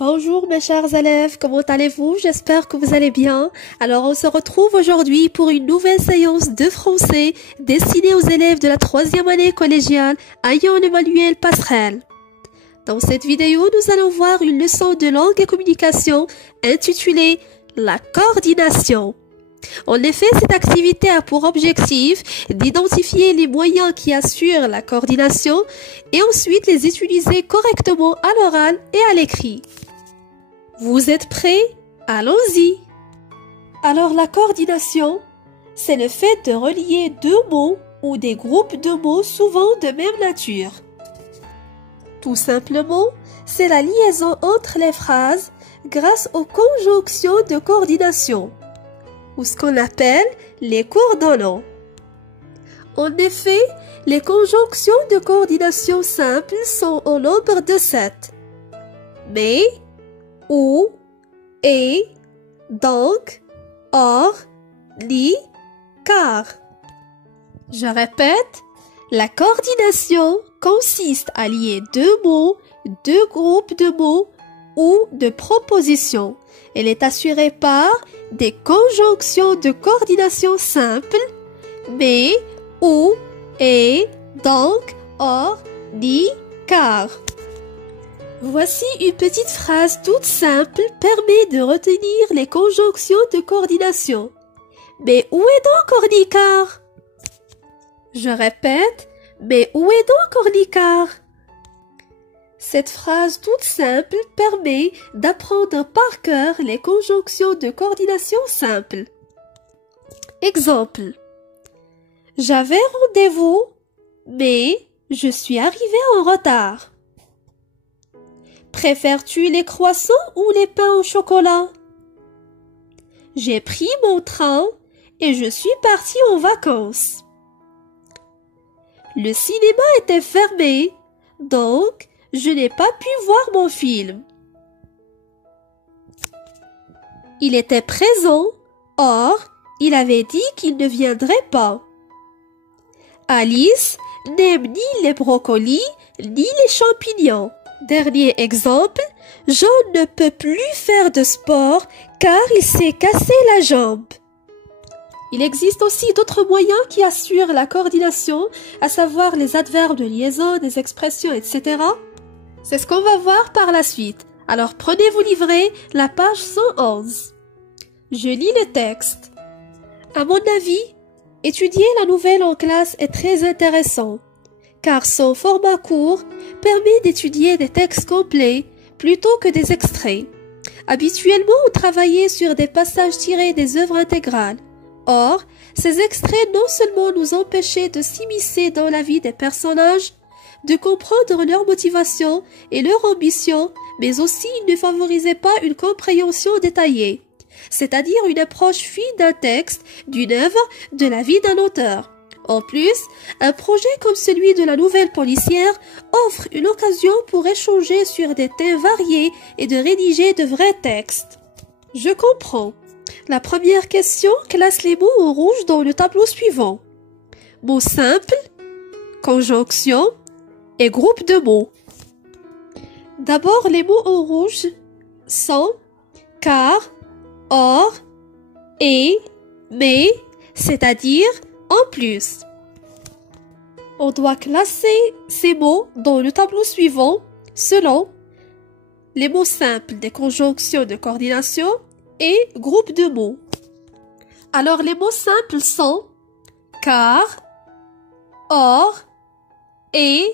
Bonjour mes chers élèves, comment allez-vous? J'espère que vous allez bien. Alors on se retrouve aujourd'hui pour une nouvelle séance de français destinée aux élèves de la 3e année collégiale à Emmanuel Passerelle. Dans cette vidéo, nous allons voir une leçon de langue et communication intitulée « La coordination ». En effet, cette activité a pour objectif d'identifier les moyens qui assurent la coordination et ensuite les utiliser correctement à l'oral et à l'écrit. Vous êtes prêts? Allons-y! Alors la coordination, c'est le fait de relier deux mots ou des groupes de mots souvent de même nature. Tout simplement, c'est la liaison entre les phrases grâce aux conjonctions de coordination, ou ce qu'on appelle les coordonnants. En effet, les conjonctions de coordination simples sont au nombre de 7. Mais, ou, et, donc, or, li, car. Je répète, la coordination consiste à lier deux mots, deux groupes de mots ou de propositions. Elle est assurée par des conjonctions de coordination simples, mais, ou, et, donc, or, li, car. Voici une petite phrase toute simple permet de retenir les conjonctions de coordination. Mais où est donc ornicar? Je répète, mais où est donc ornicar? Cette phrase toute simple permet d'apprendre par cœur les conjonctions de coordination simples. Exemple. J'avais rendez-vous, mais je suis arrivé en retard. Préfères-tu les croissants ou les pains au chocolat? J'ai pris mon train et je suis parti en vacances. Le cinéma était fermé, donc je n'ai pas pu voir mon film. Il était présent, or il avait dit qu'il ne viendrait pas. Alice n'aime ni les brocolis ni les champignons. Dernier exemple, Jean ne peut plus faire de sport car il s'est cassé la jambe. Il existe aussi d'autres moyens qui assurent la coordination, à savoir les adverbes de liaison, des expressions, etc. C'est ce qu'on va voir par la suite. Alors prenez vos livrets, la page 111. Je lis le texte. À mon avis, étudier la nouvelle en classe est très intéressant, car son format court permet d'étudier des textes complets plutôt que des extraits. Habituellement, on travaillait sur des passages tirés des œuvres intégrales. Or, ces extraits non seulement nous empêchaient de s'immiscer dans la vie des personnages, de comprendre leur motivation et leur ambition, mais aussi ne favorisaient pas une compréhension détaillée, c'est-à-dire une approche fine d'un texte, d'une œuvre, de la vie d'un auteur. En plus, un projet comme celui de la nouvelle policière offre une occasion pour échanger sur des thèmes variés et de rédiger de vrais textes. Je comprends. La première question classe les mots en rouge dans le tableau suivant. Mots simples, conjonction et groupe de mots. D'abord, les mots en rouge sont car, or, et, mais, c'est-à-dire en plus. On doit classer ces mots dans le tableau suivant selon les mots simples des conjonctions de coordination et groupe de mots. Alors les mots simples sont car, or, et,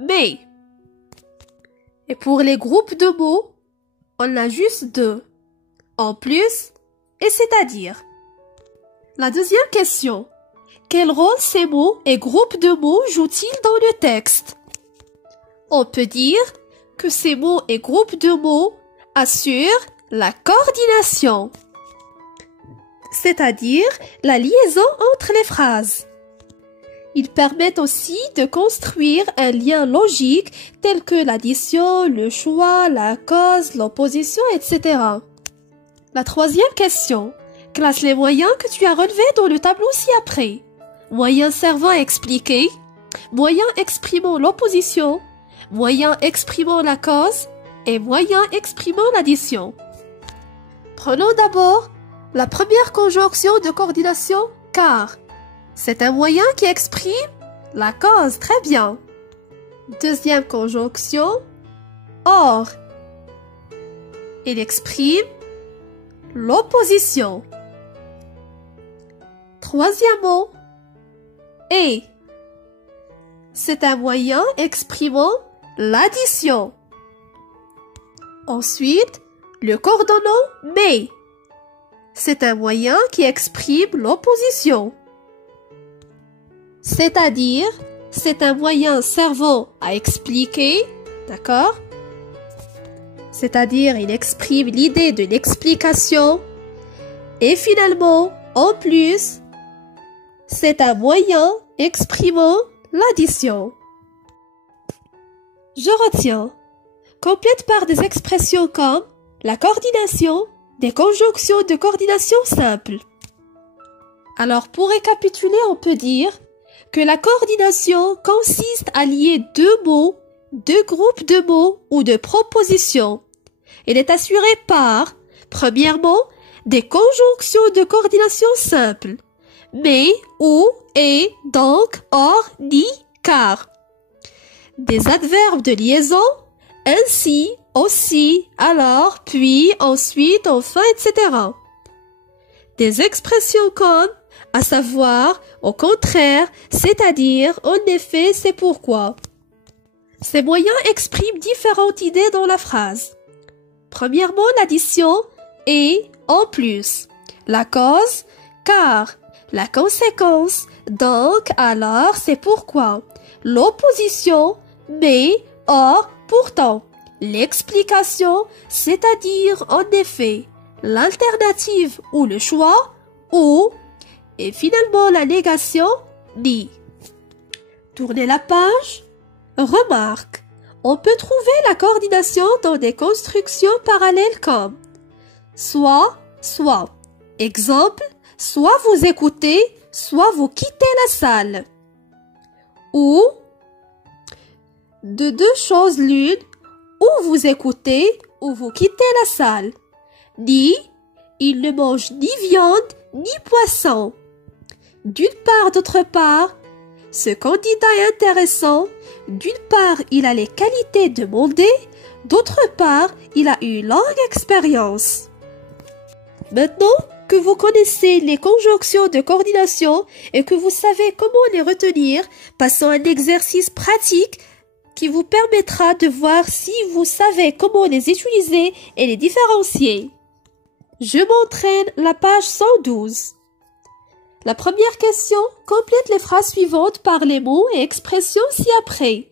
mais. Et pour les groupes de mots, on a juste deux. En plus et c'est-à-dire. La deuxième question. Quel rôle ces mots et groupes de mots jouent-ils dans le texte? On peut dire que ces mots et groupes de mots assurent la coordination, c'est-à-dire la liaison entre les phrases. Ils permettent aussi de construire un lien logique tel que l'addition, le choix, la cause, l'opposition, etc. La troisième question. Classe les moyens que tu as relevés dans le tableau ci-après. Moyens servant à expliquer, moyens exprimant l'opposition, moyens exprimant la cause, et moyen exprimant l'addition. Prenons d'abord la première conjonction de coordination car. C'est un moyen qui exprime la cause, très bien. Deuxième conjonction, or. Il exprime l'opposition. Troisième mot, et. C'est un moyen exprimant l'addition. Ensuite, le coordonnant mais. C'est un moyen qui exprime l'opposition. C'est-à-dire, c'est un moyen servant à expliquer, d'accord? C'est-à-dire, il exprime l'idée de l'explication. Et finalement, en plus, c'est un moyen exprimant l'addition. Je retiens. Complète par des expressions comme la coordination, des conjonctions de coordination simples. Alors, pour récapituler, on peut dire que la coordination consiste à lier deux mots, deux groupes de mots ou de propositions. Elle est assurée par, premièrement, des conjonctions de coordination simples. Mais, ou, et, donc, or, ni, car. Des adverbes de liaison, ainsi, aussi, alors, puis, ensuite, enfin, etc. Des expressions comme, à savoir, au contraire, c'est-à-dire, en effet, c'est pourquoi. Ces moyens expriment différentes idées dans la phrase. Premièrement, l'addition et en plus. La cause, car. La conséquence, donc, alors, c'est pourquoi. L'opposition, mais, or, pourtant. L'explication, c'est-à-dire, en effet. L'alternative ou le choix, ou. Et finalement, la négation, ni. Tournez la page. Remarque. On peut trouver la coordination dans des constructions parallèles comme soit, soit. Exemple, soit vous écoutez, soit vous quittez la salle. Ou de deux choses l'une, ou vous écoutez, ou vous quittez la salle. Ni, il ne mange ni viande, ni poisson. D'une part, d'autre part, ce candidat est intéressant. D'une part, il a les qualités demandées. D'autre part, il a une longue expérience. Maintenant que vous connaissez les conjonctions de coordination et que vous savez comment les retenir, passons à un exercice pratique qui vous permettra de voir si vous savez comment les utiliser et les différencier. Je m'entraîne la page 112. La première question, complète les phrases suivantes par les mots et expressions ci-après.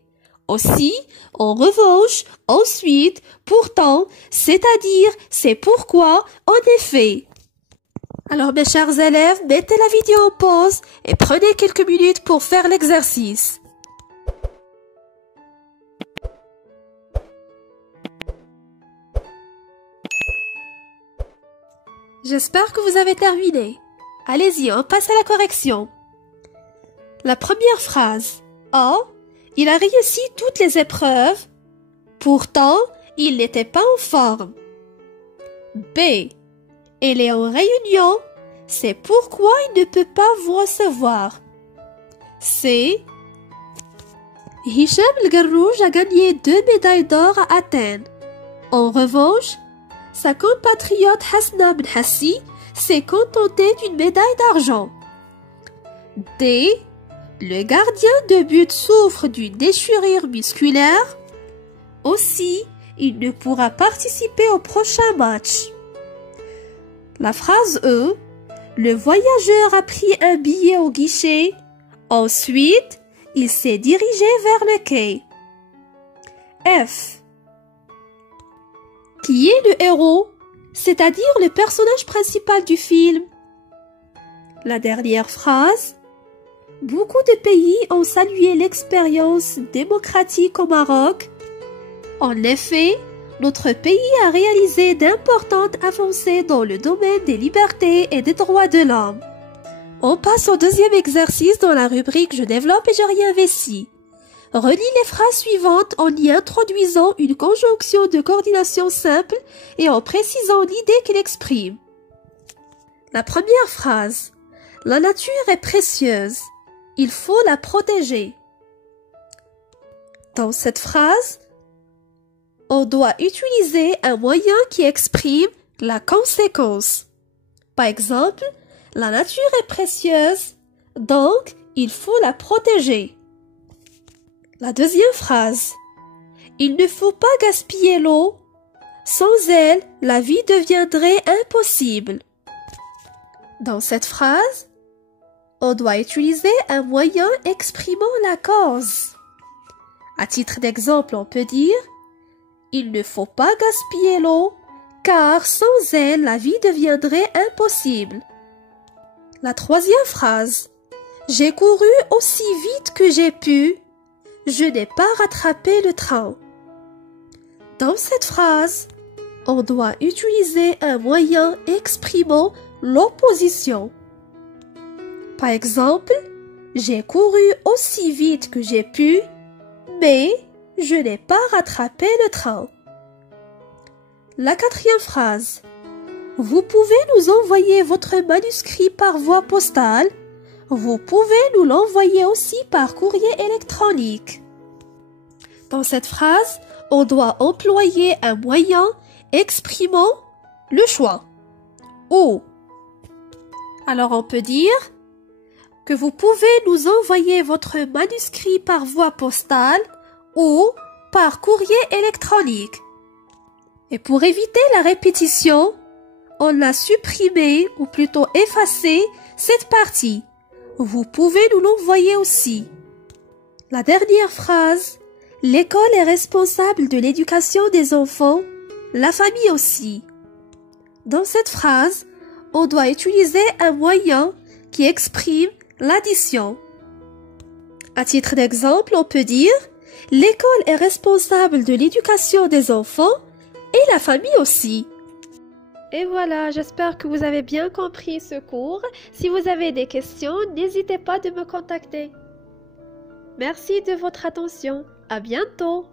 Aussi, en revanche, ensuite, pourtant, c'est-à-dire, c'est pourquoi, en effet. Alors mes chers élèves, mettez la vidéo en pause et prenez quelques minutes pour faire l'exercice. J'espère que vous avez terminé. Allez-y, on passe à la correction. La première phrase. A. Il a réussi toutes les épreuves. Pourtant, il n'était pas en forme. B. Elle est en réunion. C'est pourquoi il ne peut pas vous recevoir. C. Hicham El-Garrouj a gagné 2 médailles d'or à Athènes. En revanche, sa compatriote Hasna Ben Hassi s'est contentée d'une médaille d'argent. D. Le gardien de but souffre d'une déchirure musculaire. Aussi, il ne pourra participer au prochain match. La phrase E. Le voyageur a pris un billet au guichet. Ensuite, il s'est dirigé vers le quai. F. Qui est le héros, c'est-à-dire le personnage principal du film? La dernière phrase. Beaucoup de pays ont salué l'expérience démocratique au Maroc. En effet, notre pays a réalisé d'importantes avancées dans le domaine des libertés et des droits de l'homme. On passe au deuxième exercice dans la rubrique « Je développe et je réinvestis ». Relis les phrases suivantes en y introduisant une conjonction de coordination simple et en précisant l'idée qu'elle exprime. La première phrase. La nature est précieuse. Il faut la protéger. Dans cette phrase, on doit utiliser un moyen qui exprime la conséquence. Par exemple, la nature est précieuse, donc il faut la protéger. La deuxième phrase. Il ne faut pas gaspiller l'eau. Sans elle, la vie deviendrait impossible. Dans cette phrase, on doit utiliser un moyen exprimant la cause. À titre d'exemple, on peut dire « Il ne faut pas gaspiller l'eau, car sans elle, la vie deviendrait impossible. » La troisième phrase. J'ai couru aussi vite que j'ai pu. Je n'ai pas rattrapé le train. Dans cette phrase, on doit utiliser un moyen exprimant l'opposition. Par exemple, j'ai couru aussi vite que j'ai pu, mais je n'ai pas rattrapé le train. La quatrième phrase. Vous pouvez nous envoyer votre manuscrit par voie postale. Vous pouvez nous l'envoyer aussi par courrier électronique. Dans cette phrase, on doit employer un moyen exprimant le choix. Ou. Alors on peut dire que vous pouvez nous envoyer votre manuscrit par voie postale ou par courrier électronique. Et pour éviter la répétition, on a supprimé ou plutôt effacé cette partie. Vous pouvez nous l'envoyer aussi. La dernière phrase. L'école est responsable de l'éducation des enfants, la famille aussi. Dans cette phrase, on doit utiliser un moyen qui exprime l'addition. À titre d'exemple, on peut dire « L'école est responsable de l'éducation des enfants et la famille aussi. » Et voilà, j'espère que vous avez bien compris ce cours. Si vous avez des questions, n'hésitez pas de me contacter. Merci de votre attention. À bientôt.